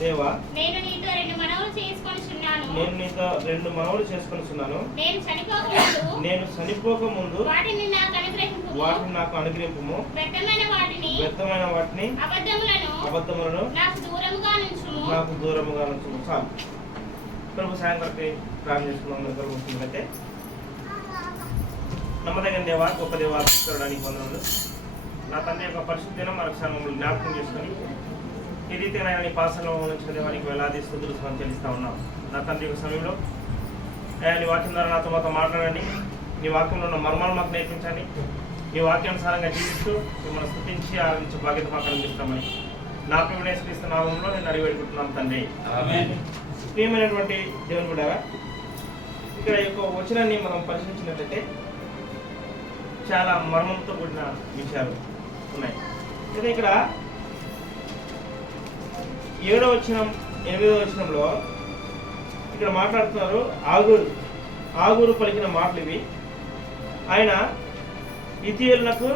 దేవా నేను నీతో రెండు మనవులు చేసుకొనుచున్నాను. నేను చనిపోక ముందు వాటిని నాకు అనుగ్రహింపుము. వ్యర్థమైన వాటిని అబద్ధములను నాకు దూరముగా నుంచుము. చాలు. ప్రభు సాయంత్రం ప్రార్థన చేసుకున్నాం. అయితే నమ్మదగిన దేవా, గొప్ప దేవా, చూడడానికి వందనములు. నా తండ్రి యొక్క పరిశుద్ధిని మరొకసారి మమ్మల్ని జ్ఞాపకం చేసుకుని ఈ రీతిగా నీ పాసంలో నుంచి దేవానికి వేలాది స్తుతులు చెల్లిస్తూ ఉన్నాం. నా తండ్రి యొక్క సమయంలో నీ వాక్యం ద్వారా నాతో మాతో మాట్లాడండి. నీ వాక్యంలో ఉన్న మర్మాలు మాకు నేర్పించండి. నీ వాక్యానుసారంగా జీవిస్తూ మిమ్మల్ని స్తుతించి ఆరాధించే బాధ్యత మాకు అందిస్తామని నా ప్రియమైన యేసుక్రీస్తు నామములో నేను అడిగి పెట్టుకుంటున్నాను తండ్రి. ప్రియమైనటువంటి దేవుని బిడ్డలారా, ఇక్కడ యొక్క వచనాన్ని మనం పరిశీలించినట్లయితే చాలా మర్మంతో కూడిన విషయాలు ఉన్నాయి. అయితే ఇక్కడ 7వ వచనం 8వ వచనంలో ఇక్కడ మాట్లాడుతున్నారు. ఆగూరు పలికిన మాటలు ఇవి. ఆయన ఇథియోపియలకు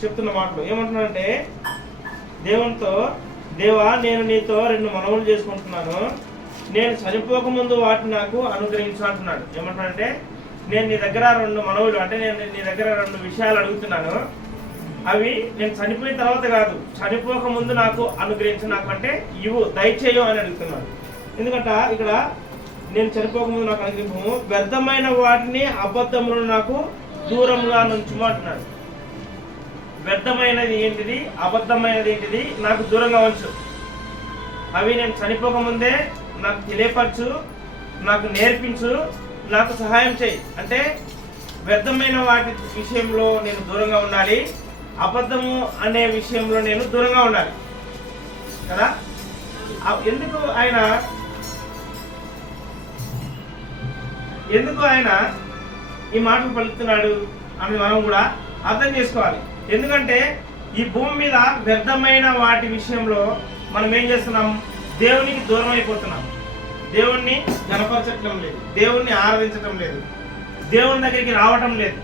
చెప్తున్న మాటలు ఏమంటున్నారంటే, దేవునితో, దేవా నేను నీతో 2 మనవులు చేసుకుంటున్నాను. నేను చనిపోకముందు వాటిని నాకు అనుగ్రహించు అంటున్నాడు. ఏమంటున్నాడంటే, నేను నీ దగ్గర 2 మనవులు, అంటే నేను నీ దగ్గర 2 విషయాలు అడుగుతున్నాను. అవి నేను చనిపోయిన తర్వాత కాదు, చనిపోక ముందు నాకు అనుగ్రహించు, నాకు అంటే ఇవ్వు, దయచేయు అని అడుగుతున్నాను. ఎందుకంటే ఇక్కడ నేను చనిపోక ముందు నాకు అనుగ్రహించు, వ్యర్థమైన వాటిని అబద్ధములను నాకు దూరంగా నుంచుము అంటున్నాడు. వ్యర్థమైనది ఏంటిది, అబద్ధమైనది ఏంటిది, నాకు దూరంగా ఉంచు. అవి నేను చనిపోక ముందే నాకు తెలియపరచు, నాకు నేర్పించు, నాకు సహాయం చేయి. అంటే వ్యర్థమైన వాటి విషయంలో నేను దూరంగా ఉండాలి, అబద్ధము అనే విషయంలో నేను దూరంగా ఉండాలి కదా. ఎందుకు ఆయన ఈ మాటలు పలుకుతున్నాడు అని మనం కూడా అర్థం చేసుకోవాలి. ఎందుకంటే ఈ భూమి మీద వ్యర్థమైన వాటి విషయంలో మనం ఏం చేస్తున్నాం, దేవునికి దూరం అయిపోతున్నాం. దేవుణ్ణి గణపరచటం లేదు, దేవుణ్ణి ఆరాధించటం లేదు, దేవుని దగ్గరికి రావటం లేదు,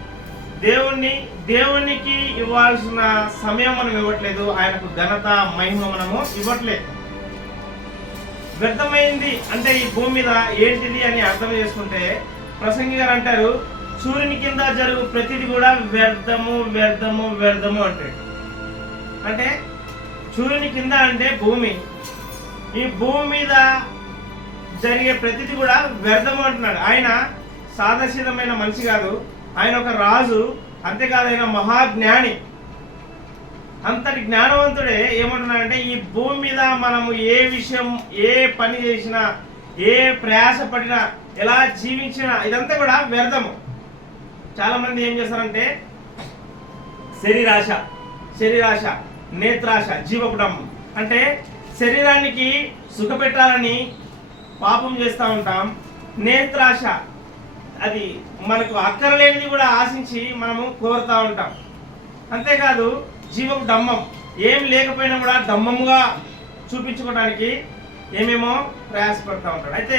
దేవునికి ఇవ్వాల్సిన సమయం మనం ఇవ్వట్లేదు, ఆయనకు ఘనత మహిమ మనము ఇవ్వట్లేదు. వ్యర్థమైంది అంటే ఈ భూమి మీద ఏంటిది అని అర్థం చేసుకుంటే ప్రసంగి గారు అంటారు, సూర్యుని కింద జరుగు ప్రతిది కూడా వ్యర్థము వ్యర్థము వ్యర్థము అంటాడు. అంటే సూర్యుని కింద అంటే భూమి, ఈ భూమి మీద జరిగే ప్రతిది కూడా వ్యర్థము అంటున్నాడు. ఆయన సాదాసీదమైన మనిషి కాదు, ఆయన ఒక రాజు, అంతేకాదు ఆయన మహాజ్ఞాని. అంతటి జ్ఞానవంతుడే ఏమంటున్నాడంటే, ఈ భూమి మీద మనము ఏ విషయం, ఏ పని చేసినా, ఏ ప్రయాస పడినా, ఎలా జీవించినా ఇదంతా కూడా వ్యర్థము. చాలా మంది ఏం చేస్తారంటే శరీరాశ, నేత్రాశ, జీవకుటంబం అంటే శరీరానికి సుఖపెట్టాలని పాపం చేస్తూ ఉంటాం. నేత్రాశ, అది మనకు అక్కరలేనిది కూడా ఆశించి మనము కోరుతూ ఉంటాం. అంతేకాదు జీవపు డంబం, ఏం లేకపోయినా కూడా డంబముగా చూపించుకోవడానికి ఏమేమో ప్రయాసపడుతూ ఉంటాడు. అయితే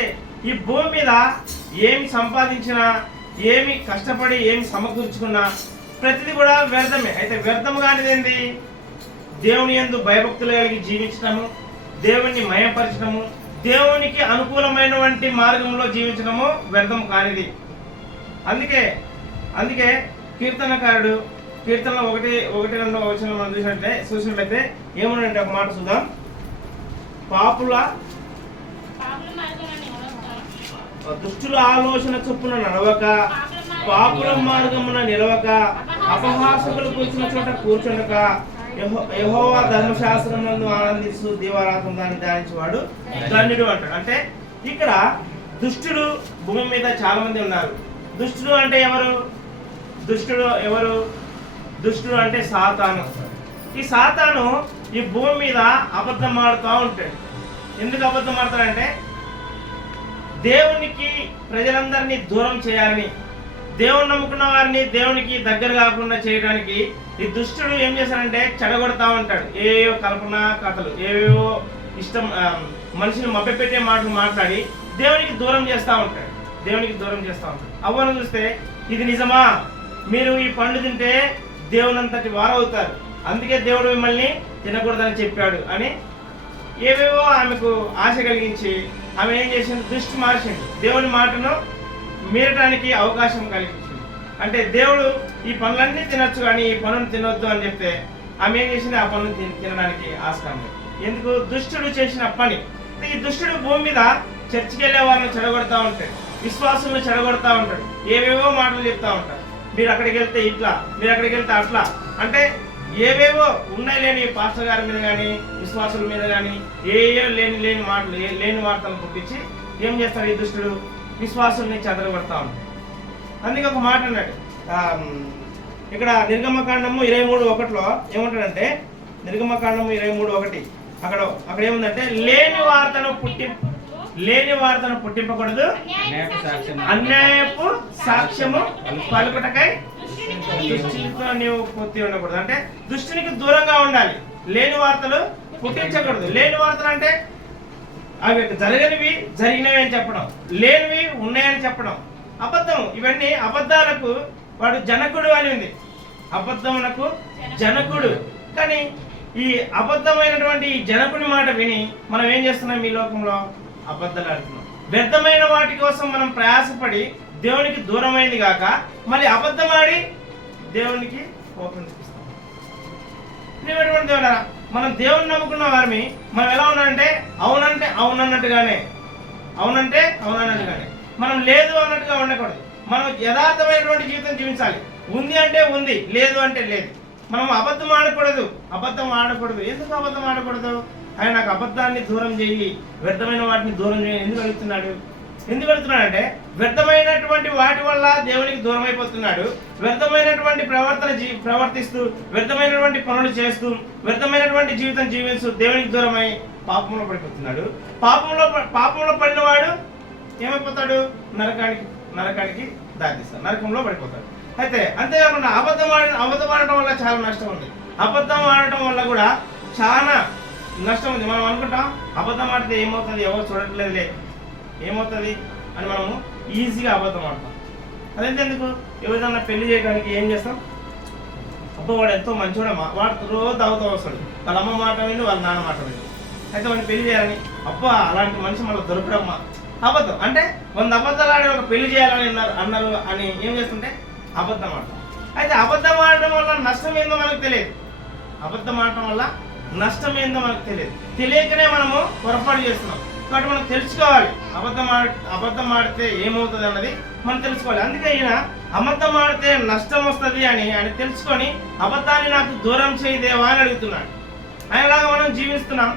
ఈ భూమి మీద ఏమి సంపాదించినా, ఏమి కష్టపడి ఏమి సమకూర్చుకున్నా ప్రతిదీ కూడా వ్యర్థమే. అయితే వ్యర్థము కానిది ఏంది, దేవుని యందు భయభక్తులు కలిగి జీవించడము, దేవుణ్ణి మయపరచడము, దేవునికి అనుకూలమైనటువంటి మార్గంలో జీవించడము వ్యర్థం కానిది. అందుకే కీర్తనకారుడు కీర్తనలో 1:2 వచనం మనం చూసినట్లయితే ఏమన్నాడంటే, ఒక మాట చూద్దాం. దుష్టుల ఆలోచన చొప్పున నడవక, పాపుల మార్గమున నిలవక, అపహాసకులు కూర్చున్న చోట కూర్చుండక, యెహోవా ధర్మశాస్త్రమునందు ఆనందిస్తూ దీవారాత్రం దాన్ని ధ్యానించేవాడు ధన్యుడు అంటాడు. అంటే ఇక్కడ దుష్టుడు భూమి మీద చాలా మంది ఉన్నారు. దుష్టుడు అంటే ఎవరు? దుష్టుడు అంటే సాతాను. ఈ సాతాను ఈ భూమి మీద అబద్ధం ఆడుతూ ఉంటాడు. ఎందుకు అబద్ధం ఆడతాడంటే, దేవునికి ప్రజలందరినీ దూరం చేయాలని, దేవుని నమ్ముకున్న వారిని దేవునికి దగ్గర కాకుండా చేయడానికి ఈ దుష్టుడు ఏం చేశాడంటే చెడగొడతా ఉంటాడు. ఏవో కల్పన కథలు, ఏవేవో ఇష్టం మనిషిని మభ్యపెట్టే మాటలు మాట్లాడి దేవునికి దూరం చేస్తూ ఉంటాడు. అవ్వను చూస్తే, ఇది నిజమా, మీరు ఈ పండు తింటే దేవునంతటి వారవుతారు, అందుకే దేవుడు మిమ్మల్ని తినకూడదని చెప్పాడు అని ఏవేవో ఆమెకు ఆశ కలిగించి ఆమె ఏం చేసింది, దృష్టి మార్చింది, దేవుని మాటను మీరటానికి అవకాశం కలిగించింది. అంటే దేవుడు ఈ పనులన్నీ తినొచ్చు కానీ ఈ పనులు తినొద్దు అని చెప్తే ఆమె ఏం చేసింది, ఆ పనులు తినడానికి ఆస్కారం లేదు. ఎందుకు, దుష్టుడు చేసిన పని. ఈ దుష్టుడు భూమి మీద చర్చికి వెళ్ళే వాళ్ళని చెడగొడతా ఉంటాడు, విశ్వాసులను చెడగొడతా ఉంటాడు, ఏవేవో మాటలు చెప్తా ఉంటాడు. మీరు అక్కడికి వెళ్తే ఇట్లా, మీరు అక్కడికి వెళ్తే అట్లా, అంటే ఏవేవో ఉన్నాయి లేని పాస్టర్ గారి మీద కానీ విశ్వాసుల మీద కానీ లేని మాటలు లేని వార్తలు పుట్టించి ఏం చేస్తాడు ఈ దుష్టుడు, విశ్వాసుల్ని చెదరగొడతా ఉంటాడు. అందుకే ఒక మాట అన్నాడు ఇక్కడ నిర్గమకాండము 23:1 ఏమంటాడంటే, నిర్గమకాండము 23:1 అక్కడ ఏముందంటే, లేని వార్తను పుట్టింపకూడదు, అన్యాయపు సాక్ష్యము పలుకుటకై దుష్టునితో నీవు పొత్తి ఉండకూడదు. అంటే దుష్టునికి దూరంగా ఉండాలి, లేని వార్తలు పుట్టించకూడదు. లేని వార్తలు అంటే అవి జరగనివి జరిగినవి అని చెప్పడం, లేనివి ఉన్నాయని చెప్పడం, అబద్ధం. ఇవన్నీ అబద్ధాలకు వాడు జనకుడు అని ఉంది, అబద్ధములకు జనకుడు. కానీ ఈ అబద్ధమైనటువంటి ఈ జనకుని మాట విని మనం ఏం చేస్తున్నాం, ఈ లోకంలో అబద్ధాలు ఆడుతున్నాం. వ్యర్థమైన వాటి కోసం మనం ప్రయాసపడి దేవునికి దూరమైంది కాక మళ్ళీ అబద్ధం ఆడి దేవునికి కోపం చూపిస్తాం. ప్రియమైనటువంటి దేవుడారా, మనం దేవుని నమ్ముకున్న వారిని మనం ఎలా ఉన్నామంటే అవునంటే అవునన్నట్టుగానే, అవునంటే అవునన్నట్టుగానే, మనం లేదు అన్నట్టుగా ఉండకూడదు. మనం యథార్థమైనటువంటి జీవితం జీవించాలి. ఉంది అంటే ఉంది, లేదు అంటే లేదు. మనం అబద్ధం ఆడకూడదు. ఎందుకు అబద్ధం ఆడకూడదు? ఆయన నాకు అబద్ధాన్ని దూరం చేయి, వ్యర్థమైన వాటిని దూరం చేయి ఎందుకు అడుగుతున్నాడంటే వ్యర్థమైనటువంటి వాటి వల్ల దేవునికి దూరం అయిపోతున్నాడు. వ్యర్థమైనటువంటి ప్రవర్తిస్తూ, వ్యర్థమైనటువంటి పనులు చేస్తూ, వ్యర్థమైనటువంటి జీవితం జీవిస్తూ దేవునికి దూరమై పాపంలో పడిపోతున్నాడు. పాపంలో పడినవాడు ఏమైపోతాడు, నరకానికి దారితీస్తాడు, నరకంలో పడిపోతాడు. అయితే అంతేకాకుండా అబద్ధం ఆడటం వల్ల చాలా నష్టం ఉంది. అబద్ధం ఆడటం వల్ల కూడా చాలా నష్టం ఉంది. మనం అనుకుంటాం అబద్ధం ఆడితే ఏమవుతుంది, ఎవరు చూడట్లేదులే, ఏమవుతుంది అని మనము ఈజీగా అబద్ధం ఆడతాం. అదెందుకు, ఎవరిదన్నా పెళ్లి చేయడానికి ఏం చేస్తాం, అబ్బా వాడు ఎంతో మంచివాడమ్మా, వాడు రోజు తాగుతూ వస్తాడు, వాళ్ళ అమ్మ మాట వింది, వాళ్ళ నాన్న మాట వింది, అయితే వాడిని పెళ్లి చేయాలని, అబ్బా అలాంటి మనిషి మళ్ళీ దొరకడమ్మా. అబద్ధం అంటే 100 అబద్ధాలు ఆడి ఒక పెళ్లి చేయాలని అన్నారు అని ఏం చేస్తుంటే అబద్ధం ఆడటం. అయితే అబద్ధం ఆడటం వల్ల నష్టం ఏందో మనకు తెలియదు. తెలియకనే మనము పొరపాటు చేస్తున్నాం. కాబట్టి మనం తెలుసుకోవాలి, అబద్ధం ఆడితే ఏమవుతుంది అన్నది మనం తెలుసుకోవాలి. అందుకే ఈయన అబద్ధం ఆడితే నష్టం వస్తుంది అని ఆయన తెలుసుకొని అబద్ధాన్ని నాకు దూరం చేయదేవా అని అడుగుతున్నాడు. ఆయనలాగా మనం జీవిస్తున్నాం.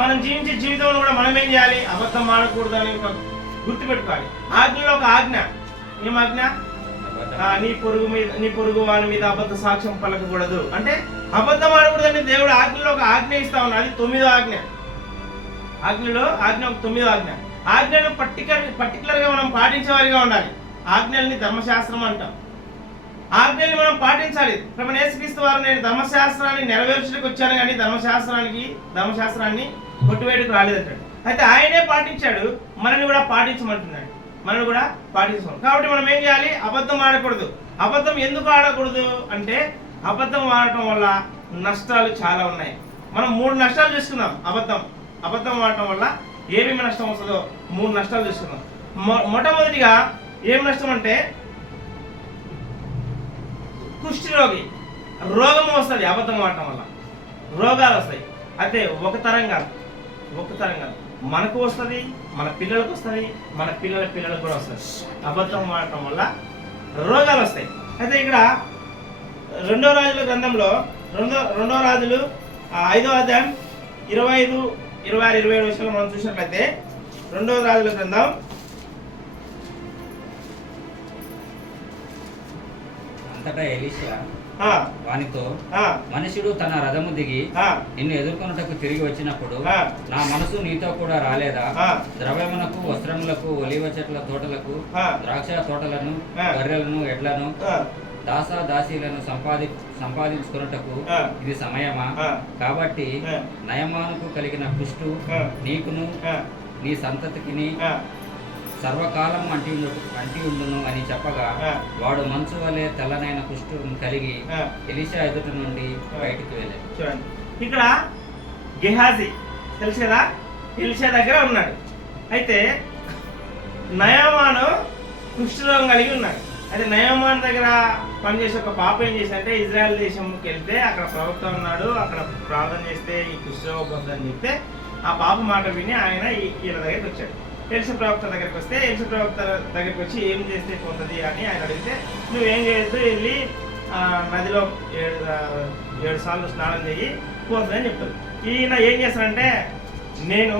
మనం జీవించే జీవితంలో కూడా మనం ఏం చేయాలి, అబద్ధం ఆడకూడదు అని ఒక గుర్తుపెట్టుకోవాలి. ఆజ్ఞలో ఒక ఆజ్ఞ, ఏం ఆజ్ఞ, నీ పొరుగు వాని మీద అబద్ధ సాక్ష్యం పలకకూడదు. అంటే అబద్ధం ఆడకూడదని దేవుడు ఆజ్ఞలో ఒక ఆజ్ఞ ఇస్తా ఉన్నాడు. అది 9వ ఆజ్ఞ. ఆజ్ఞలో ఆజ్ఞ ఒక 9వ ఆజ్ఞ. ఆజ్ఞను పర్టికులర్ గా మనం పాటించే వారిగా ఉండాలి. ఆజ్ఞల్ని ధర్మశాస్త్రం అంటాం. ఆజ్ఞల్ని మనం పాటించాలి. ప్రభు యేసుక్రీస్తు వారు నేను ధర్మశాస్త్రాన్ని నెరవేర్చడానికి వచ్చాను కానీ ధర్మశాస్త్రాన్ని కొట్టివేయడానికి రాలేదంటాడు. అయితే ఆయనే పాటించాడు, మనల్ని కూడా పాటించమంటున్నాడు. కాబట్టి మనం ఏం చేయాలి, అబద్ధం ఆడకూడదు. అబద్ధం ఎందుకు ఆడకూడదు అంటే అబద్ధం ఆడటం వల్ల నష్టాలు చాలా ఉన్నాయి. మనం 3 నష్టాలు చూసుకుందాం. అబద్ధం ఆడటం వల్ల ఏమేమి నష్టం వస్తుందో 3 నష్టాలు చూసుకుందాం. మొట్టమొదటిగా ఏం నష్టం అంటే కుష్ఠరోగి రోగము వస్తుంది. అబద్ధం ఆడటం వల్ల రోగాలు వస్తాయి. అయితే ఒక తరం కాదు, మనకు వస్తుంది, మన పిల్లలకు వస్తుంది, మన పిల్లలకు కూడా వస్తుంది. అబద్ధం ఆడటం వల్ల రోగాలు వస్తాయి. అయితే ఇక్కడ 2వ రాజుల గ్రంథంలో 2వ రాజులు 5వ అధ్యాయం 25, 26, 27 విషయంలో మనం చూసినట్లయితే 2వ రాజుల గ్రంథం అంతటా ఎలీషా వానితో, మనుషుడు తన రథము దిగి నిన్ను ఎదుర్కొనుటకు తిరిగి వచ్చినప్పుడు నా మనసు నీతో కూడా రాలేదా? ద్రవ్యమునకు, వస్త్రములకు, ఒలీవ చెట్ల తోటలకు, ద్రాక్ష తోటలను, గొర్రెలను, ఎడ్లను, దాసీలను సంపాదించుకున్నటకు ఇది సమయమా? కాబట్టి నయమానుకు కలిగిన కుష్టు నీకును నీ సంతతికిని సర్వకాలం అంటి ఉండును అని చెప్పగా వాడు మంచు వలె తెల్లనైన కుష్ఠును కలిగి ఎలీషా ఎదుట నుండి బయటికి వెళ్ళాడు. చూడండి, ఇక్కడ గెహాజీ తెలుసు కదా, ఎలీషా దగ్గర ఉన్నాడు. అయితే నయమాను కుష్ఠరోగం కలిగి ఉన్నాడు. అయితే నయమాన్ దగ్గర పనిచేసే ఒక పాప ఏం చేశారంటే, ఇజ్రాయెల్ దేశంకి వెళ్తే అక్కడ ప్రవక్త ఉన్నాడు, అక్కడ ప్రార్థన చేస్తే ఈ కుష్ఠరోగం పోతుందని చెప్తే ఆ పాప మాట విని ఆయన ఈయన దగ్గరికి వచ్చాడు. ఎలీషా ప్రవక్త దగ్గరికి వస్తే ఎలీషా ప్రవక్త దగ్గరికి వచ్చి ఏం చేస్తే పోతుంది అని ఆయన అడిగితే, నువ్వేం చేయొద్దు, వెళ్ళి నదిలో 7 సార్లు స్నానం చేయి పోతుందని చెప్తారు. ఈయన ఏం చేస్తాడంటే, నేను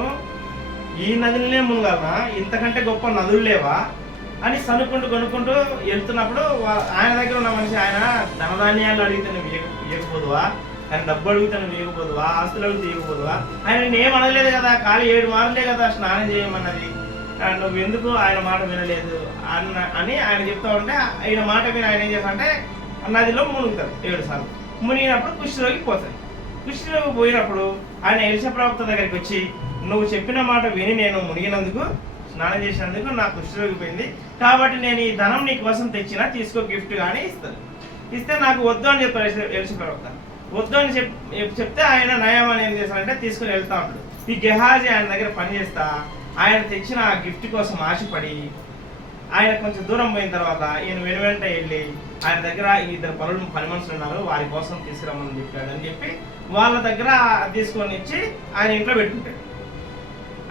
ఈ నదులనే మునగాలనా, ఇంతకంటే గొప్ప నదులు లేవా అని కొనుక్కుంటూ వెళ్తున్నప్పుడు ఆయన దగ్గర ఉన్న మనిషి, ఆయన ధనధాన్యాలు అడిగితే నువ్వు ఇవ్వకపోదువా, ఆయన డబ్బు అడిగితే నువ్వు ఇవ్వకపోదువా, ఆస్తులు అడిగితే ఇవ్వకపోదువా, ఆయన ఏం అనలేదు కదా, ఖాళీ 7 మార్లే కదా స్నానం చేయమన్నది, నువ్వు ఎందుకు ఆయన మాట వినలేదు అని ఆయన చెప్తా ఉంటే, ఆయన మాట విని ఆయన ఏం చేస్తాడంటే నదిలో మునుగుతారు 7 సార్లు. మునిగినప్పుడు కుష్ఠరోగి పోతాడు. కుష్ఠరోగి పోయినప్పుడు ఆయన ఎలీషా ప్రవక్త దగ్గరికి వచ్చి, నువ్వు చెప్పిన మాట విని నేను మునిగినందుకు, స్నానం చేసినందుకు నాకు కుష్ఠరోగి పోయింది, కాబట్టి నేను ఈ ధనం నీ కోసం తెచ్చినా, తీసుకో గిఫ్ట్ కానీ ఇస్తాను. ఇస్తే నాకు వద్దు అని చెప్తాడు ఎలీషా ప్రవక్త. వద్దు అని చెప్తే ఆయన నయమాన్ ఏం చేస్తాడంటే తీసుకుని వెళ్తా ఉంటాడు. ఈ గెహాజీ ఆయన దగ్గర పనిచేస్తా ఆయన తెచ్చిన ఆ గిఫ్ట్ కోసం ఆశపడి ఆయన కొంచెం దూరం పోయిన తర్వాత ఈయన వెనువెంట వెళ్ళి ఆయన దగ్గర 2 పని మనుషులు ఉన్నారు, వారి కోసం తీసుకురమ్మని చెప్పాడు అని చెప్పి వాళ్ళ దగ్గర తీసుకొని ఇచ్చి ఆయన ఇంట్లో పెట్టుకుంటాడు.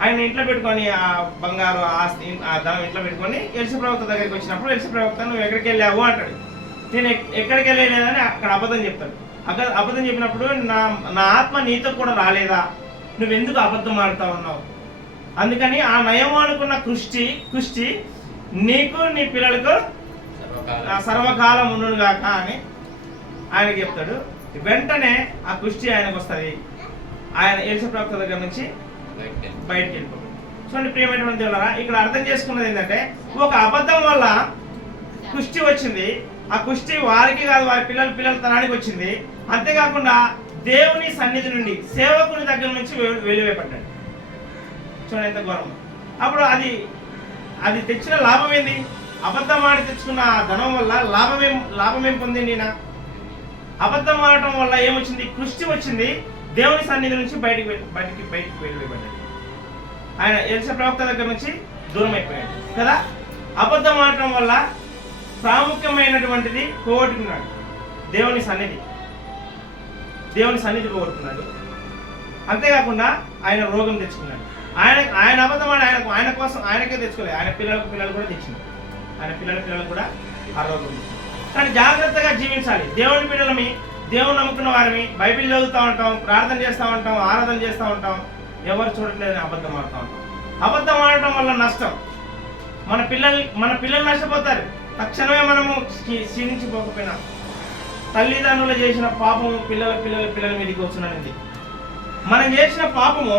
ఆయన ఇంట్లో పెట్టుకొని ఆ బంగారు ఆస్తి ఆ ధనం ఇంట్లో పెట్టుకొని ఎలీషా ప్రవక్త దగ్గరికి వచ్చినప్పుడు ఎలీషా ప్రవక్త నువ్వు ఎక్కడికి వెళ్ళావు అంటాడు. నేను ఎక్కడికి వెళ్ళలేదని అక్కడ అబద్ధం చెప్తాడు. అక్కడ అబద్ధం చెప్పినప్పుడు నా ఆత్మ నీతో కూడా రాలేదా, నువ్వెందుకు అబద్ధం ఆడుతా ఉన్నావు, అందుకని ఆ నయమానుకున్న కృష్టి నీకు నీ పిల్లలకు సర్వకాలం ఉండును గాక అని ఆయనకి చెప్తాడు. వెంటనే ఆ కృష్టి ఆయనకు వస్తుంది. ఆయన ఎలీషా ప్రవక్త దగ్గర నుంచి బయటికి వెళ్ళిపోతాడు. చూడండి ప్రియమైనటువంటి దేవులారా, ఇక్కడ అర్థం చేసుకున్నది ఏంటంటే, ఒక అబద్ధం వల్ల కుష్టి వచ్చింది. ఆ కుష్టి వారికి కాదు, వారి పిల్లల తనానికి వచ్చింది. అంతేకాకుండా దేవుని సన్నిధి నుండి సేవకుని దగ్గర నుంచి వెలివేయబడ్డాడు. చూడండి ఎంత ఘోరం. అప్పుడు అది తెచ్చిన లాభం ఏంది? అబద్ధం ఆడి తెచ్చుకున్న ఆ ధనం వల్ల లాభమేం పొందింది? అబద్ధం ఆడటం వల్ల ఏమొచ్చింది? కృష్టి వచ్చింది. దేవుని సన్నిధి నుంచి బయటికి వెళ్ళిపోయాడు. ఆయన ఎలీషా ప్రవక్త దగ్గర నుంచి దూరం అయిపోయాడు కదా. అబద్ధం ఆడటం వల్ల ప్రాముఖ్యమైనటువంటిది పోగొట్టుకున్నాడు. దేవుని సన్నిధి పోగొట్టుకున్నాడు. అంతేకాకుండా ఆయన రోగం తెచ్చుకున్నాడు. ఆయన అబద్ధం ఆడి ఆయన కోసం ఆయనకే తెచ్చుకోలేదు, ఆయన పిల్లలు కూడా తెచ్చింది. ఆయన పిల్లలు కూడా ఆ రోగం. కానీ జాగ్రత్తగా జీవించాలి. దేవుని పిల్లలమి, దేవుని నమ్ముకున్న వారిని, బైబిల్ చదువుతూ ఉంటాం, ప్రార్థన చేస్తూ ఉంటాం, ఆరాధన చేస్తూ ఉంటాం, ఎవరు చూడట్లేదని అబద్ధం ఆడుతూ ఉంటాం. అబద్ధం ఆడటం వల్ల నష్టం. మన పిల్లలు నష్టపోతారు. తక్షణమే మనము క్షీణించిపోకపోయినా తల్లిదండ్రులు చేసిన పాపము పిల్లల మీదకి వస్తున్నది. మనం చేసిన పాపము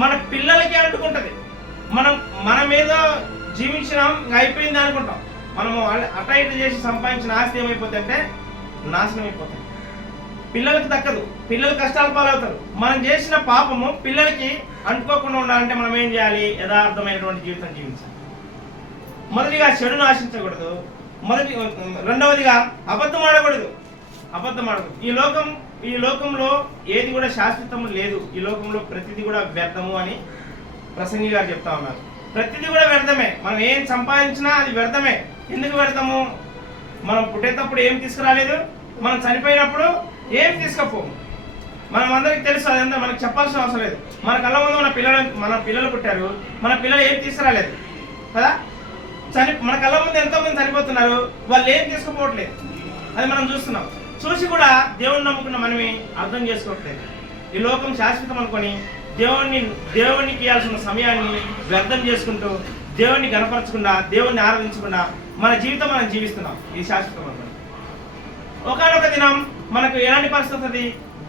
మన పిల్లలకి అంటుకుంటుంది. మన మీద జీవించినాం అయిపోయింది అనుకుంటాం. మనము అట ఇటు చేసి సంపాదించిన ఆస్తి ఏమైపోతుంది అంటే నాశనం అయిపోతుంది. పిల్లలకు దక్కదు, పిల్లలు కష్టాల పాలవుతారు. మనం చేసిన పాపము పిల్లలకి అంటుకోకుండా ఉండాలంటే మనం ఏం చేయాలి? యథార్థమైనటువంటి జీవితం జీవించాలి. మొదటిగా చెడును ఆశించకూడదు. రెండవదిగా అబద్ధం ఆడకూడదు. ఈ లోకంలో ఏది కూడా శాశ్వతం లేదు. ఈ లోకంలో ప్రతిదీ కూడా వ్యర్థము అని ప్రసంగి గారు చెప్తా ఉన్నారు. ప్రతిదీ కూడా వ్యర్థమే. మనం ఏం సంపాదించినా అది వ్యర్థమే. ఎందుకు వ్యర్థము? మనం పుట్టేటప్పుడు ఏం తీసుకురాలేదు, మనం చనిపోయినప్పుడు ఏం తీసుకపోము. మనం అందరికి తెలుసు, అదంతా మనకు చెప్పాల్సిన అవసరం లేదు. మన కళ్ళ ముందు మన పిల్లలు పుట్టారు, మన పిల్లలు ఏం తీసుకురాలేదు కదా. మన కళ్ళ ముందు ఎంతోమంది చనిపోతున్నారు, వాళ్ళు ఏం తీసుకుపోవట్లేదు. అది మనం చూస్తున్నాం. చూసి కూడా దేవుని నమ్ముకున్న మనమే అర్థం చేసుకోవట్లేదు. ఈ లోకం శాశ్వతం అనుకొని దేవునికి ఇవ్వాల్సిన సమయాన్ని వ్యర్థం చేసుకుంటూ, దేవుణ్ణి గణపరచకుండా, దేవుణ్ణి ఆరాధించకుండా మన జీవితం మనం జీవిస్తున్నాం. ఇది శాశ్వతం అనుకోండి. ఒకనొక దినం మనకు ఎలాంటి పరిస్థితి వస్తుంది?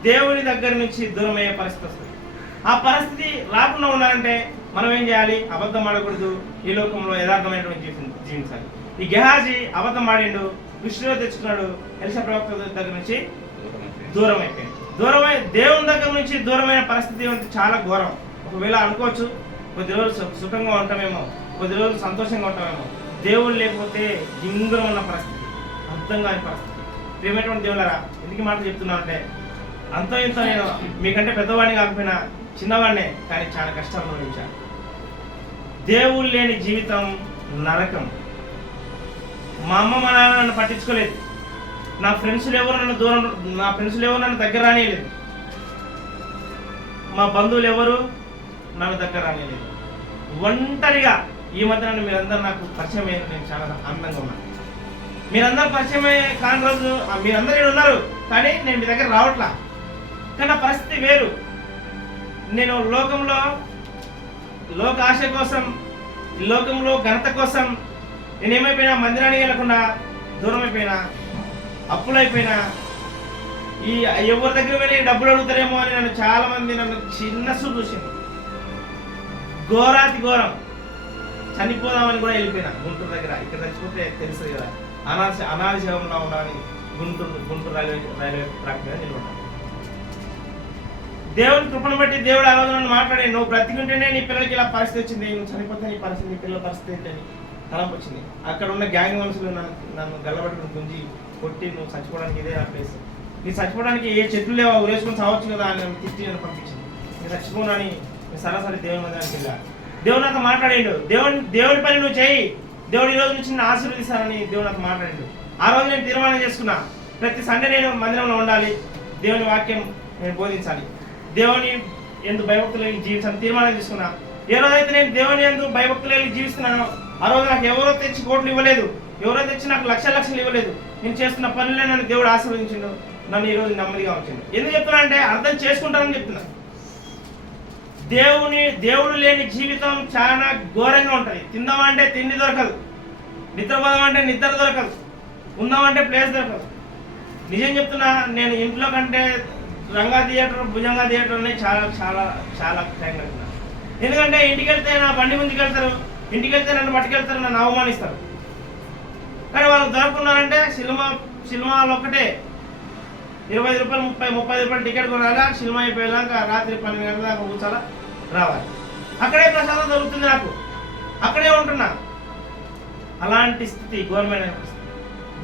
దేవుని దగ్గర నుంచి దూరం అయ్యే పరిస్థితి వస్తుంది. ఆ పరిస్థితి రాకుండా ఉండాలంటే మనం ఏం చేయాలి? అబద్ధం ఆడకూడదు. ఈ లోకంలో యథార్థమైనటువంటి జీవించాలి. ఈ గెహాజీ అబద్ధం ఆడిండు, దృష్టిలో తెచ్చుకున్నాడు. ఎలీషా ప్రవక్త దగ్గర నుంచి దూరం అయిపోయింది. దేవుని దగ్గర నుంచి దూరమైన పరిస్థితి చాలా ఘోరం. ఒకవేళ అనుకోవచ్చు, కొద్ది రోజులు సుఖంగా ఉంటామేమో, కొద్ది రోజులు సంతోషంగా ఉంటామేమో. దేవుడు లేకపోతే జింగురం ఉన్న పరిస్థితి, అర్థం కాని పరిస్థితి. ప్రియమైనటువంటి దేవులారా, ఎందుకు మాట చెప్తున్నానంటే, అంతో ఇంతో నేను మీకంటే పెద్దవాడిని కాకపోయినా చిన్నవాడినే, కానీ చాలా కష్టం అనుభవించాను. దేవుడు లేని జీవితం నరకం. మా అమ్మ మా నాన్న నన్ను పట్టించుకోలేదు. నా ఫ్రెండ్స్లు ఎవరు నన్ను దగ్గర రానియలేదు. మా బంధువులు ఎవరు నన్ను దగ్గర రానియలేదు. ఒంటరిగా ఈ మధ్య మీరందరూ నాకు పరిచయం అయ్యారు. నేను చాలా ఆనందంగా ఉన్నాను. మీరందరూ పరిచయం కాని రోజు మీరందరూ ఇక్కడ ఉన్నారు, కానీ నేను మీ దగ్గర రావట్లా. కానీ నా పరిస్థితి వేరు. నేను లోక ఆశ కోసం, లోకంలో ఘనత కోసం నేనేమైపోయినా మందిరానికి వెళ్ళకుండా దూరం అయిపోయినా, అప్పులైపోయినా, ఈ ఎవరి దగ్గర వెళ్ళి డబ్బులు అడుగుతారేమో అని చాలా మంది నన్ను చిన్న చూపు చూసింది. ఘోరాతి ఘోరం. చనిపోదామని కూడా వెళ్ళిపోయినా గుంటూరు దగ్గర. ఇక్కడ చచ్చిపోతే తెలుస్తుంది కదా, అనాథశవంలో ఉండాలని గుంటూరు రైల్వే ట్రాక్ మీద నిలబడ్డాను. దేవుని కృపను బట్టి దేవుడు ఆ రోజు నన్ను మాట్లాడి, నువ్వు బ్రతికుంటేనే నీ పిల్లలకి ఇలా పరిస్థితి వచ్చింది, నువ్వు చనిపోతే నీ పరిస్థితి, నీ పిల్లల పరిస్థితి ఏంటని తలంపు వచ్చింది. అక్కడ ఉన్న గ్యాంగ్ మనుషులు నన్ను గల్లబట్టుకుని గుంజి కొట్టి, నువ్వు చచ్చిపోవడానికి ఇదే ఆ ప్లేస్, నీ చచ్చిపోవడానికి ఏ చెట్లు లేవా, ఉరేసుకొని చావచ్చు కదా అని నన్ను తిట్టి నన్ను పంపించింది. నేను చచ్చిపోనని సరాసరి దేవుని మందిరానికి వెళ్ళా. దేవుడు నాతో మాట్లాడాడు, దేవుడి పని నువ్వు చేయి, దేవుడు ఈ రోజు నుంచి నేను ఆశీర్వదిస్తానని దేవుడు నాతో మాట్లాడాడు. ఆ రోజు నేను తీర్మానం చేసుకున్నా, ప్రతి సండే నేను మందిరంలో ఉండాలి, దేవుని వాక్యం నేను బోధించాలి, దేవుని ఎందుకు భయభక్తులు జీవించాలని తీర్మానం తీసుకున్నా. ఏ రోజైతే నేను దేవుని ఎందుకు భయభక్తులు జీవిస్తున్నానో ఆ రోజు నాకు ఎవరో తెచ్చి కోట్లు ఇవ్వలేదు, ఎవరో తెచ్చి నాకు లక్షలు ఇవ్వలేదు. నేను చేస్తున్న పనులే నన్ను దేవుడు ఆశీర్వదించిండు, నన్ను ఈరోజు నెమ్మదిగా ఉంచిండు. ఎందుకు చెప్తున్నా అంటే అర్థం చేసుకుంటానని చెప్తున్నా. దేవుడు లేని జీవితం చాలా ఘోరంగా ఉంటుంది. తిందామంటే తిండి దొరకదు, నిద్రపోదామంటే నిద్ర దొరకదు, ఉందామంటే ప్లేస్ దొరకదు. నిజం చెప్తున్నా, నేను ఇంట్లో కంటే రంగా థియేటర్, భుజంగా థియేటర్ అనేది చాలా చాలా చాలా టైం గడుపుతున్నాను. ఎందుకంటే ఇంటికి వెళ్తే నా బండి ముందుకు వెళ్తారు, ఇంటికి వెళ్తే నన్ను పట్టుకెళ్తారు, నన్ను అవమానిస్తారు. కానీ వాళ్ళు దొరకున్నారంటే సినిమాలు ఒక్కటే 20 రూపాయలు 30 రూపాయలు టికెట్ కొనాలా, సినిమా అయిపోయేలాక రాత్రి 12 గంటల దాకా కూర్చోాలా, రావాలి. అక్కడే ప్రసాదం దొరుకుతుంది నాకు, అక్కడే ఉంటున్నా. అలాంటి స్థితి ఘోరమైన పరిస్థితి.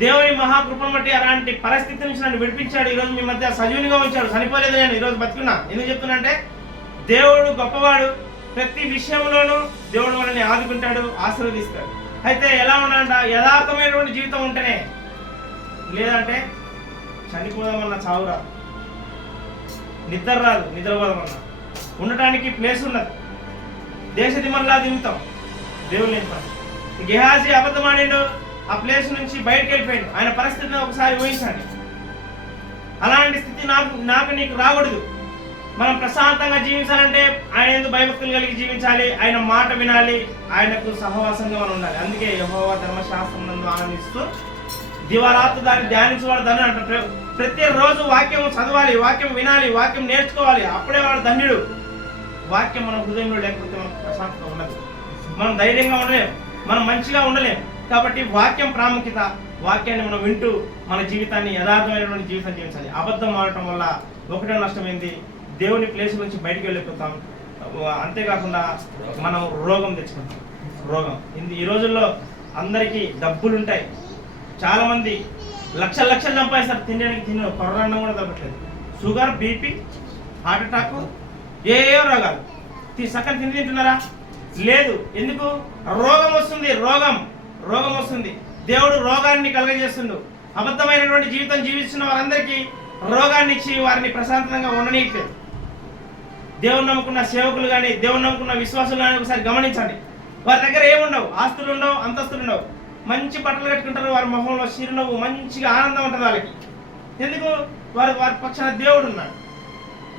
దేవుని మహాకృపను బట్టి అలాంటి పరిస్థితి నుంచి నన్ను విడిపించాడు. ఈరోజు మీ మధ్య సజీవునిగా ఉంచాడు. చనిపోలేదు, నేను ఈరోజు బతుకున్నా. ఎందుకు చెప్తున్నా అంటే దేవుడు గొప్పవాడు. ప్రతి విషయంలోనూ దేవుడు మనల్ని ఆదుకుంటాడు, ఆశీర్వదిస్తాడు. అయితే ఎలా ఉండాలంట, యథార్థమైనటువంటి జీవితం ఉంటేనే, లేదంటే చనిపోదామన్నా చావు రాదు, నిద్ర రాదు, నిద్రపోదామన్నా ఉండటానికి ప్లేస్ ఉన్నది. దేశ దిమ్మల్లా దిగుతాం దేవుడు లేని పని. గెహాజీ అబద్ధం ఆడిండు, ఆ ప్లేస్ నుంచి బయటకు వెళ్ళిపోయాడు. ఆయన పరిస్థితిని ఒకసారి ఊహించండి. అలాంటి స్థితి నాకు నీకు రాకూడదు. మనం ప్రశాంతంగా జీవించాలంటే ఆయన ఎందుకు భయభక్తులు కలిగి జీవించాలి, ఆయన మాట వినాలి, ఆయనకు సహవాసంగా మనం ఉండాలి. అందుకే యెహోవా ధర్మశాస్త్రం నందు ఆనందిస్తూ దివారాత్రు దాన్ని ధ్యానించేవాడు ధన్యుడు అంటారు. ప్రతిరోజు వాక్యం చదవాలి, వాక్యం వినాలి, వాక్యం నేర్చుకోవాలి, అప్పుడే వాడు ధన్యుడు. వాక్యం మన హృదయంలో లేకపోతే మనకు ప్రశాంతత ఉండదు, మనం ధైర్యంగా ఉండలేం, మనం మంచిగా ఉండలేం. కాబట్టి వాక్యం ప్రాముఖ్యత. వాక్యాన్ని మనం వింటూ మన జీవితాన్ని యథార్థమైనటువంటి జీవితం జీవించాలి. అబద్ధం ఆడటం వల్ల ఒకటే నష్టమైంది, దేవుని ప్లేస్ నుంచి బయటికి వెళ్ళిపోతాం. అంతేకాకుండా మనం రోగం తెచ్చుకుంటాం. రోగం ఈ రోజుల్లో అందరికీ డబ్బులు ఉంటాయి, చాలా మంది లక్షలు సంపాదిస్తారు, తినడానికి కొర్రన్నం కూడా దొరకట్లేదు. షుగర్, బీపీ, హార్ట్ అటాక్, ఏ రోగాలు. సక్కని తిండి తింటున్నారా? లేదు. ఎందుకు? రోగం వస్తుంది. రోగం వస్తుంది. దేవుడు రోగాన్ని కలగజేస్తుండు. అబద్ధమైనటువంటి జీవితం జీవిస్తున్న వారందరికీ రోగాన్ని ఇచ్చి వారిని ప్రశాంతంగా ఉండనీయట్లేదు. దేవుని నమ్ముకున్న సేవకులు కానీ, దేవుని నమ్ముకున్న విశ్వాసులు కానీ ఒకసారి గమనించండి. వారి దగ్గర ఏముండవు, ఆస్తులు ఉండవు, అంతస్తులు ఉండవు, మంచి బట్టలు కట్టుకుంటారు, వారి మొహంలో చిరునవ్వు, మంచిగా ఆనందం ఉంటుంది వాళ్ళకి. ఎందుకు? వారి పక్షాన దేవుడు ఉన్నాడు,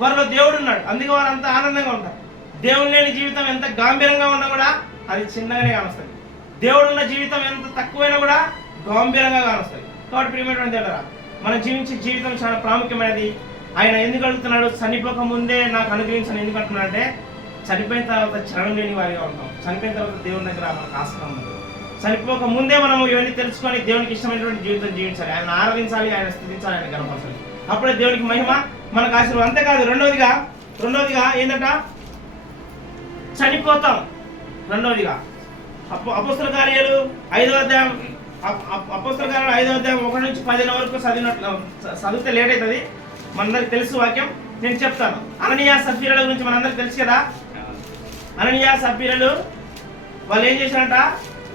వారిలో దేవుడు ఉన్నాడు, అందుకే వారు అంత ఆనందంగా ఉంటారు. దేవుడు లేని జీవితం ఎంత గంభీరంగా ఉన్నా కూడా అది చిన్నగానే కానొస్తుంది. దేవుడు ఉన్న జీవితం ఎంత తక్కువైనా కూడా గంభీరంగా కానొస్తుంది. కాబట్టి ప్రియమైనటువంటి దేవుడా, మనం జీవించే జీవితం చాలా ప్రాముఖ్యమైనది. ఆయన ఎందుకు అడుగుతున్నాడు? చనిపోక ముందే నాకు అనుగ్రహించని ఎందుకు అంటున్నాడు అంటే, చనిపోయిన తర్వాత చరణం లేని వారిగా ఉంటాం. చనిపోయిన తర్వాత దేవుని దగ్గర మనకు ఆస్కారం ఉండదు. చనిపోక ముందే మనం ఇవన్నీ తెలుసుకొని దేవునికి ఇష్టమైనటువంటి జీవితం జీవించాలి, ఆయన ఆరాధించాలి, ఆయన స్తుతించాలి, ఆయన గణపరచాలి. అప్పుడే దేవునికి మహిమ, మనకు ఆశీర్వాదం. అంతేకాదు, రెండవదిగా ఏంటంట, చనిపోతాం. రెండవదిగా అపోస్తల కార్యాలు 5వ అధ్యాయం, అపోస్తల కార్యాలు 5వ అధ్యాయం 1 నుంచి 10 వరకు చదివితే లేట్ అవుతుంది. మనందరికి తెలుసు వాక్యం, నేను చెప్తాను. అననీయ సఫీరల గురించి మనందరికి తెలుసు కదా. అననీయ సఫీరలు వాళ్ళు ఏం చేశారంట,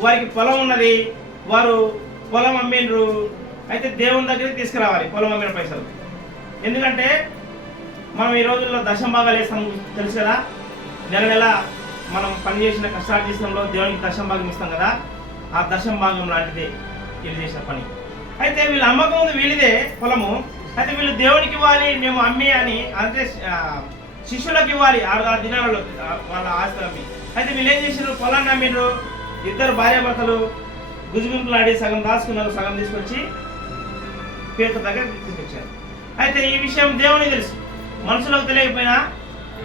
వారికి పొలం ఉన్నది, వారు పొలం అమ్మిండ్రు. అయితే దేవుని దగ్గరికి తీసుకురావాలి పొలం అమ్మిన పైసలు. ఎందుకంటే మనం ఈ రోజుల్లో దశం భాగాలు వేస్తాం తెలుసు కదా. నెల నెల మనం పని చేసిన కష్టాలు చేసినంలో దేవునికి దశం భాగం ఇస్తాం కదా. ఆ దశం భాగం లాంటిదే వీళ్ళు చేసిన పని. అయితే వీళ్ళ అమ్మకం ఉంది, వీళ్ళదే పొలము. అయితే వీళ్ళు దేవునికి ఇవ్వాలి, మేము అమ్మి అని, అంటే శిష్యులకు ఇవ్వాలి ఆ దినాలలో వాళ్ళ ఆస్తి అమ్మి. అయితే వీళ్ళు ఏం చేసినారు, పొలాన్ని అమ్మిండ్రు. ఇద్దరు భార్యాభర్తలు గుజుగుంపులు ఆడి సగం దాచుకున్నారు, సగం తీసుకొచ్చి పేతురు దగ్గర తీసుకొచ్చారు. అయితే ఈ విషయం దేవునికి తెలుసు, మనుషులకు తెలియకపోయినా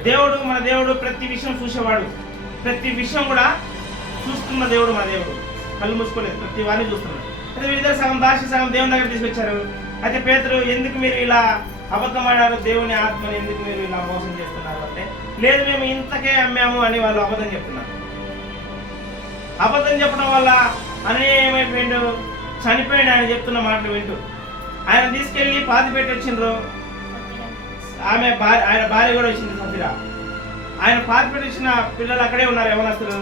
దేవుడు, మన దేవుడు ప్రతి విషయం చూసేవాడు. ప్రతి విషయం కూడా చూస్తున్న దేవుడు మన దేవుడు, కళ్ళు మూసుకోలేదు, ప్రతి వారిని చూస్తున్నాడు. అయితే వీళ్ళిద్దరు సగం దాచి సగం దేవుని దగ్గర తీసుకొచ్చారు. అయితే పేతురు, ఎందుకు మీరు ఇలా అబద్ధం ఆడారు, దేవుని ఆత్మని ఎందుకు మీరు ఇలా మోసం చేస్తున్నారు అంటే, లేదు మేము ఇంతకే అమ్మాము అని వాళ్ళు అబద్ధం చెప్తున్నారు. అబద్ధం చెప్పడం వల్ల అనే ఏమైపోయిండు, చనిపోయిండు ఆయన చెప్తున్న మాటలు వింటూ. ఆయన తీసుకెళ్ళి పాతి పెట్టి వచ్చిండ్రు. ఆయన భార్య కూడా వచ్చింది సఫీరా. ఆయన పాతి పెట్టి వచ్చిన పిల్లలు అక్కడే ఉన్నారు, యవనస్తులు.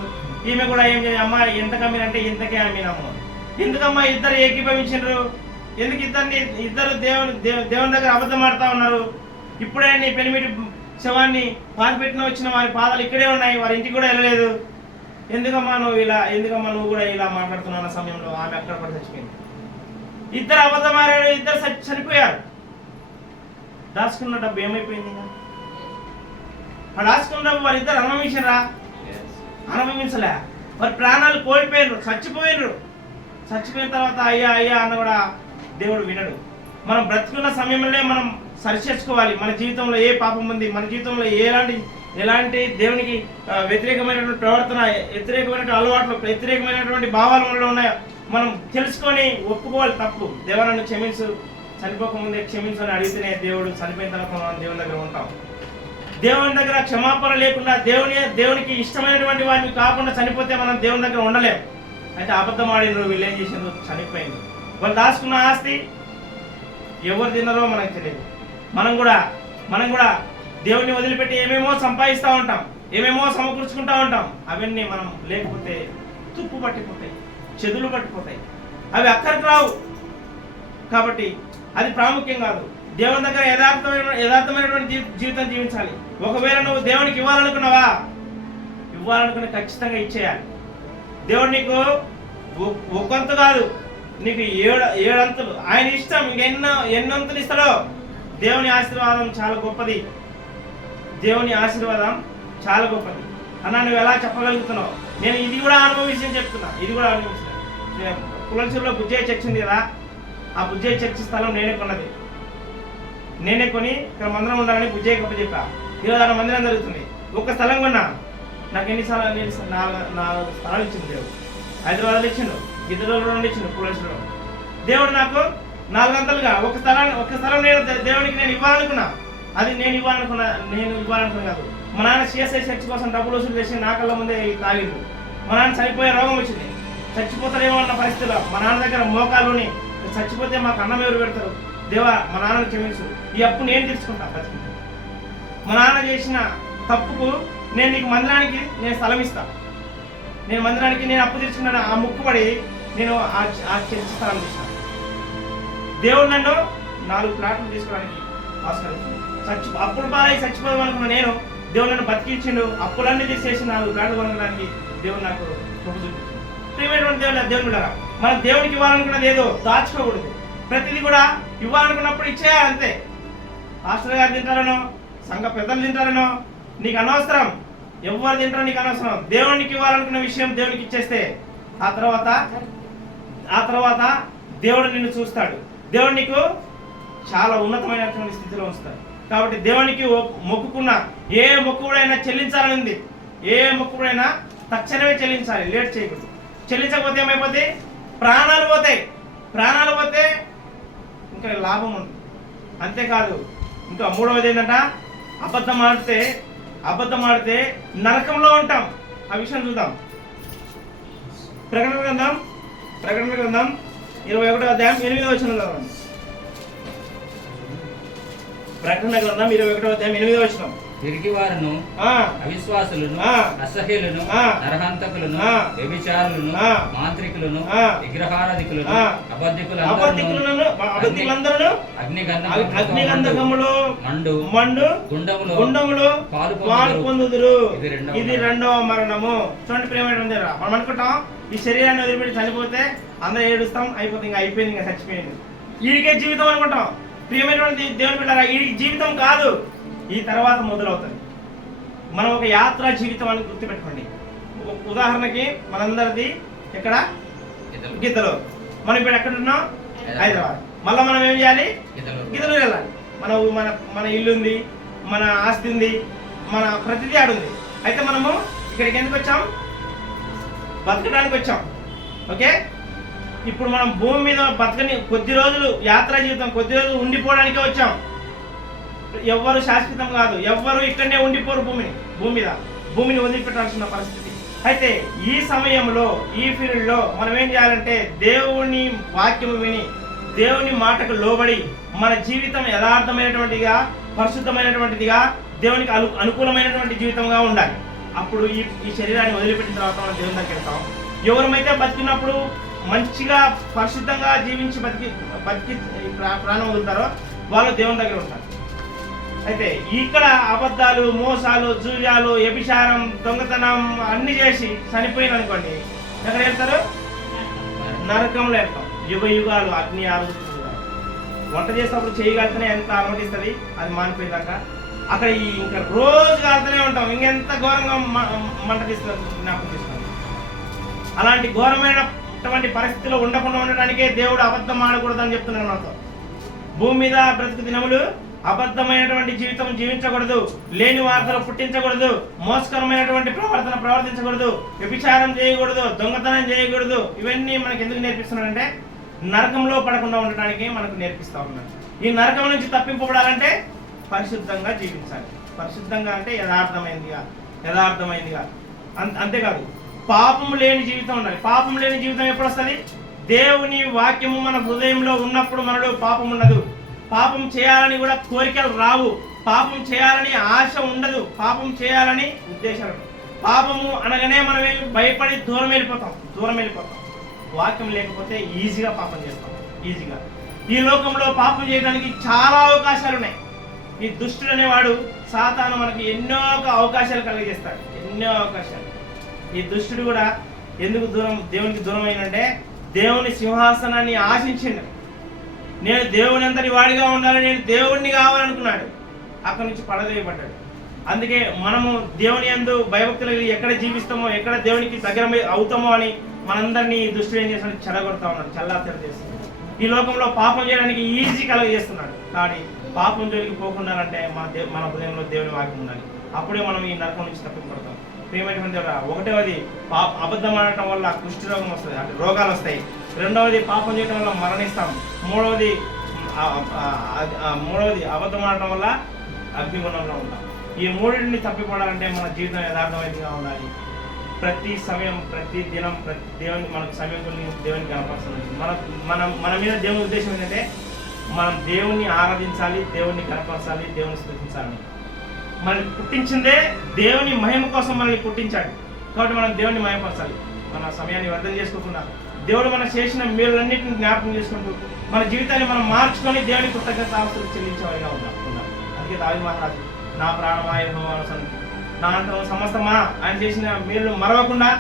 ఈమె కూడా ఏం చేయాలి, అమ్మ ఎంత కమ్మినంటే ఇంతకే అమ్మినాము. ఎందుకమ్మా ఇద్దరు ఏకీభవించిండ్రు, ఎందుకు ఇద్దరు దేవుని దగ్గర అబద్ధం ఆడుతూ ఉన్నారు. ఇప్పుడే నీ పెనిమిటి శవాన్ని పాతి పెట్టిన వచ్చిన వారి పాదాలు ఇక్కడే ఉన్నాయి, వారి ఇంటికి కూడా వెళ్ళలేదు. ఎందుకమ్మా నువ్వు కూడా ఇలా మాట్లాడుతున్న సమయంలో ఆమె అక్కడ పడి చచ్చిపోయింది. ఇద్దరు అబద్ధం ఆడారు, ఇద్దరు చనిపోయారు. దాచుకున్న డబ్బు ఏమైపోయింది? దాచుకున్న డబ్బు వారిద్దరు అనుభవించరా? అనుభవించలే. వారి ప్రాణాలు కోల్పోయినరు, చచ్చిపోయినరు. చచ్చిపోయిన తర్వాత అయ్యా అయ్యా అన్న కూడా దేవుడు వినడు. మనం బ్రతుకున్న సమయంలోనే మనం సరిచేసుకోవాలి. మన జీవితంలో ఏ పాపం ఉంది, మన జీవితంలో ఎలాంటి దేవునికి వ్యతిరేకమైనటువంటి ప్రవర్తన, వ్యతిరేకమైనటువంటి అలవాట్లు, వ్యతిరేకమైనటువంటి భావాలు మనలో ఉన్నాయో మనం తెలుసుకొని ఒప్పుకోవాలి. తప్పు, దేవా నన్ను క్షమించు, చనిపోకముందే క్షమించు అని అడిగితేనే దేవుడు, చనిపోయిన తర్వాత మనం దేవుని దగ్గర ఉంటాం. దేవుని దగ్గర క్షమాపణ లేకుండా దేవునికి ఇష్టమైనటువంటి వారిని కాకుండా చనిపోతే మనం దేవుని దగ్గర ఉండలేం. అయితే అబద్ధం ఆడినరు, వీళ్ళు ఏం చేసినారు, చనిపోయింది. వాళ్ళు దాచుకున్న ఆస్తి ఎవరు తిన్నారో మనకు తెలియదు. మనం కూడా దేవుడిని వదిలిపెట్టి ఏమేమో సంపాదిస్తూ ఉంటాం, ఏమేమో సమకూర్చుకుంటూ ఉంటాం. అవన్నీ మనం లేకపోతే తుప్పు పట్టిపోతాయి, చెదులు పట్టిపోతాయి, అవి అక్కడికి రావు. కాబట్టి అది ప్రాముఖ్యం కాదు. దేవుని దగ్గర యథార్థమైనటువంటి జీవితం జీవించాలి. ఒకవేళ నువ్వు దేవునికి ఇవ్వాలనుకున్నావా, ఇవ్వాలనుకుని ఖచ్చితంగా ఇచ్చేయాలి. దేవుడు నీకు ఒక్కంతు కాదు, నీకు ఏడంతులు ఆయన ఇష్టం. ఎన్నొంతులు ఇస్తాడో. దేవుని ఆశీర్వాదం చాలా గొప్పది. దేవుని ఆశీర్వాదం చాలా గొప్పది అన్న. నువ్వు ఎలా చెప్పగలుగుతున్నావు? నేను ఇది కూడా అనుభవించి చెప్తున్నా, ఇది కూడా అనుభవించిన. పులంచూరులో బుజ్జయ్య చర్చ్ ఉంది కదా, ఆ బుజ్జయ్య చర్చ్ స్థలం నేనే కొన్నది. నేనే కొని ఇక్కడ మందిరం ఉండాలని బుజ్జయ్య గొప్ప చెప్పా. 26 మందిరం జరుగుతుంది. ఒక్క స్థలం కొన్నా. నాకు ఎన్ని స్థలాలు? 4 స్థలాలు ఇచ్చింది దేవుడు. హైదరాబాద్లో ఇచ్చిండు, గిద్దలూరులో ఇచ్చిండు, పులంచూరులో. దేవుడు నాకు 4 అంతలుగా ఒక స్థలం దేవునికి నేను ఇవ్వాలనుకున్నా. అది నేను ఇవ్వాలనుకున్నా కాదు. మా నాన్న సిఎస్ఐ చర్చ్ కోసం డబ్బులు వసూలు చేసి నా కళ్ళ ముందే తాగిండు. మా నాన్న చనిపోయే రోగం వచ్చింది, చచ్చిపోతారేమో అన్న పరిస్థితిలో మా నాన్న దగ్గర మోకాలుని, చచ్చిపోతే మాకు అన్నం ఎవరు పెడతారు? దేవా మా నాన్నని క్షమించు, ఈ అప్పు నేను తీర్చుకుంటా. మా నాన్న చేసిన తప్పుకు నేను నీకు మందిరానికి నేను స్థలం ఇస్తా. నేను అప్పు తీర్చుకున్నాను. ఆ ముక్కుపడి నేను ఆ చర్చ్ స్థలం తీసిన. దేవుడు నన్ను 4 ప్లాట్లు తీసుకోవడానికి ఆస్కరించింది. అప్పులు బాగా చచ్చిపోదాం అనుకున్న నేను, దేవుడు నన్ను బతికించిండు. అప్పులన్నీ తీసేసి 4 ప్లాట్లు కొనడానికి దేవుడు నాకు కృప చూపించింది. ప్రియమైనటువంటి దేవుని కూడా మనం దేవునికి ఇవ్వాలనుకున్నది ఏదో దాచుకోకూడదు. ప్రతిదీ కూడా ఇవ్వాలనుకున్నప్పుడు ఇచ్చేయాలి అంతే. పాస్టర్ గారు తింటారనో, సంఘ పెద్దలు తింటారనో నీకు అనవసరం. ఎవరు తింటారో నీకు అనవసరం. దేవునికి ఇవ్వాలనుకున్న విషయం దేవునికి ఇచ్చేస్తే ఆ తర్వాత దేవుడు నిన్ను చూస్తాడు. దేవుడు నీకు చాలా ఉన్నతమైనటువంటి స్థితిలో ఉంచుతాడు. కాబట్టి దేవునికి మొక్కుకున్న ఏ మొక్కుడైనా చెల్లించాలని ఉంది. ఏ మొక్కుడైనా తక్షణమే చెల్లించాలి, లేట్ చేయకూడదు. చెల్లించకపోతే ఏమైపోతే ప్రాణాలు పోతే ఇంకా లాభం ఉంది. అంతేకాదు, ఇంకా 3వది ఏంటంట, అబద్ధం ఆడితే నరకంలో ఉంటాం. ఆ విషయం చూద్దాం. ప్రకటన గ్రంథం 21వ అధ్యాయం 8వ వచనం చదవండి. ప్రకటన గ్రంథం 21:8. తిరిగి వారును ఆ, అవిశ్వాసులను, ఆ, అసహ్యులను, ఆ, నరహంతకులను, ఆ, వ్యభిచారులను, ఆ, మాంత్రికులను, ఆ, విగ్రహారాధికులను, ఆ, అబద్ధికులందరూ అబద్ధికులందరూ అగ్నిగంధకములు, మండు గుండములు పాలు పొందుదురు. ఇది రెండవ మరణము. చూడండి ప్రియమైనటువంటి దేవుడా, మనం అనుకుంటాం ఈ శరీరాన్ని వదిలిపెట్టి చనిపోతే అందరూ ఏడుస్తాం, అయిపోతుంది, ఇంకా అయిపోయింది, ఇంకా చచ్చిపోయింది, వీడికే జీవితం అనుకుంటాం. ప్రియమైనటువంటి దేవుని బిడ్డలారా, ఈ జీవితం కాదు, ఈ తర్వాత మొదలవుతుంది. మనం ఒక యాత్రా జీవితం అని గుర్తుపెట్టుకోండి. ఉదాహరణకి మనందరిది ఎక్కడ? గీతలో. మనం ఇప్పుడు ఎక్కడ ఉన్నాం? హైదరాబాద్. మళ్ళీ మనం ఏం చేయాలి? గీతలో వెళ్ళాలి. మన ఇల్లు ఉంది, మన ఆస్తి ఉంది, మన ప్రతిదీ ఆడుంది. అయితే మనము ఇక్కడికి ఎందుకు వచ్చాం? బతకడానికి వచ్చాం. ఓకే, ఇప్పుడు మనం భూమి మీద బతకని కొద్ది రోజులు, యాత్రా జీవితం కొద్ది రోజులు ఉండిపోవడానికే వచ్చాం. ఎవ్వరు శాశ్వతం కాదు, ఎవ్వరు ఇక్కడనే ఉండిపోరు. భూమిని వదిలిపెట్టాల్సిన పరిస్థితి. అయితే ఈ సమయంలో, ఈ పీరియడ్ లో మనం ఏం చేయాలంటే దేవుని వాక్యము విని, దేవుని మాటకు లోబడి మన జీవితం యథార్థమైనటువంటిగా, పరిశుద్ధమైనటువంటిదిగా, దేవునికి అనుకూలమైనటువంటి జీవితంగా ఉండాలి. అప్పుడు ఈ శరీరాన్ని వదిలిపెట్టిన తర్వాత మనం దేవుని దగ్గరికి వెళ్తాం. ఎవరమైతే బతికినప్పుడు మంచిగా పరిశుద్ధంగా జీవించి బతికి ప్రాణం వదులుతారో వాళ్ళు దేవుని దగ్గర ఉంటారు. అయితే ఇక్కడ అబద్ధాలు, మోసాలు, జూయాలు, వ్యభిచారం, దొంగతనం అన్ని చేసి చనిపోయిన అనుకోండి, ఎక్కడ వెళ్తారు? నరకంలో వెళ్తాం. యుగాలు అగ్ని ఆరుతుంది. వంట చేసినప్పుడు చేయగలిగితేనే ఎంత అనుమతిస్తుంది, అది మానిపోయేదాకా అక్కడ ఇంకా రోజు కాలుతూనే ఉంటాం. ఇంకెంత ఘోరంగా మంట జ్ఞాపకం తీసుకోండి. అలాంటి ఘోరమైనటువంటి పరిస్థితిలో ఉండకుండా ఉండడానికే దేవుడు అబద్ధం ఆడకూడదని చెప్తున్నాడు నాతో. భూమి మీద బ్రతుకు దినములు అబద్ధమైనటువంటి జీవితం జీవించకూడదు, లేని వార్తలు పుట్టించకూడదు, మోసకరమైనటువంటి ప్రవర్తించకూడదు, వ్యభిచారం చేయకూడదు, దొంగతనం చేయకూడదు. ఇవన్నీ మనకి ఎందుకు నేర్పిస్తున్నాడంటే నరకంలో పడకుండా ఉండటానికి మనకు నేర్పిస్తా ఉన్నాడు. ఈ నరకం నుంచి తప్పింపబడాలంటే పరిశుద్ధంగా జీవించాలి. పరిశుద్ధంగా అంటే యథార్థమైందిగా. అంతేకాదు, పాపం లేని జీవితం ఉండాలి. పాపం లేని జీవితం ఎప్పుడు వస్తుంది? దేవుని వాక్యము మన హృదయంలో ఉన్నప్పుడు మనలో పాపం ఉండదు. పాపం చేయాలని కూడా కోరికలు రావు. పాపం చేయాలని ఆశ ఉండదు. పాపం చేయాలని ఉద్దేశాలు. పాపము అనగానే మనం భయపడి దూరం వెళ్ళిపోతాం. వాక్యం లేకపోతే ఈజీగా పాపం చేస్తాం. ఈజీగా ఈ లోకంలో పాపం చేయడానికి చాలా అవకాశాలు ఉన్నాయి. ఈ దుష్టుడు అనేవాడు, సాతాను మనకి ఎన్నో అవకాశాలు కలిగజేస్తాడు. ఎన్నో అవకాశాలు. ఈ దుష్టుడు కూడా ఎందుకు దేవునికి దూరం అయినంటే దేవుని సింహాసనాన్ని ఆశించిండు. నేను దేవుని అంతటి వాడిగా ఉండాలి, నేను దేవుణ్ణి కావాలనుకున్నాడు. అక్కడి నుంచి పడవేయబడ్డాడు. అందుకే మనము దేవుని యందు భయభక్తులు ఎక్కడ జీవిస్తామో, ఎక్కడ దేవునికి దగ్గర అవుతామో అని మనందరినీ దుష్టుడు ఏం చేస్తున్నాడు? చెడగొడతా ఉన్నాడు, చల్లాచెడ చేస్తున్నాడు. ఈ లోకంలో పాపం చేయడానికి ఈజీ కలగజేస్తున్నాడు. కానీ పాపం జోలికి పోకుండా అంటే మన హృదయంలో దేవుని వాక్యం ఉండాలి. అప్పుడే మనం ఈ నరకం నుంచి తప్పింపడతాం. ప్రియమైనటువంటి ఒకటవది అబద్ధం ఆడటం వల్ల కుష్ఠరోగం వస్తుంది, అంటే రోగాలు వస్తాయి. రెండవది పాపం చేయడం వల్ల మరణిస్తాం. మూడవది అబద్ధం ఆడటం వల్ల అగ్నిగుణంలో ఉంటాం. ఈ మూడింటిని తప్పిపోవాలంటే మన జీవితం యథార్థమైనదిగా ఉండాలి. ప్రతి సమయం, ప్రతి దినం, ప్రతి దేవుని మనకు సమయం కొన్ని దేవుని కనపరుస్తుంది. మన మీద దేవుని ఉద్దేశం ఏంటంటే మనం దేవుణ్ణి ఆరాధించాలి, దేవుణ్ణి కనపరచాలి, దేవుని స్తుతించాలి. మనల్ని పుట్టించిందే దేవుని మహిమ కోసం మనల్ని పుట్టించాడు. కాబట్టి మనం దేవుణ్ణి మహిమపరచాలి. మన సమయాన్ని వ్యర్థం చేసుకోకుండా దేవుడు మనం చేసిన మేలులన్నింటిని జ్ఞాపకం చేసుకుంటూ మన జీవితాన్ని మనం మార్చుకొని దేవుని కృతజ్ఞతాస్తులు చెల్లించేవారిగా ఉండాలి. అందుకే దావీదు మహారాజు, నా ప్రాణమా యెహోవాను సన్నిధి, నా అంతరం సమస్తమా, ఆయన చేసిన మేలు మరవకుండా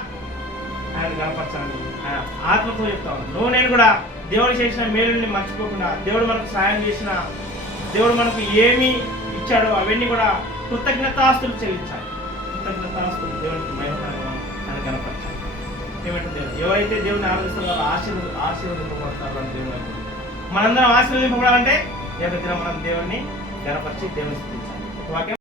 ఆయన కనపరచాలి. ఆయన ఆత్మతో చెప్తాను. నేను కూడా దేవుడు చేసిన మేలుని మర్చిపోకుండా, దేవుడు మనకు సహాయం చేసిన, దేవుడు మనకు ఏమి ఇచ్చాడో అవన్నీ కూడా కృతజ్ఞతాస్తులు చెల్లించాలి. కృతజ్ఞతాస్తులు దేవునికి మహిమకరంగా ఆయన కనపరచాలి. ఏమంటే ఎవరైతే దేవుని ఆరాధిస్తారో ఆశీర్వదింపబడతారు అని దేవుని. మనందరం ఆశీర్వదింపబడాలంటే మనం దేవుడిని కనపరిచి దేవుని స్తుతించాలి. వాక్యం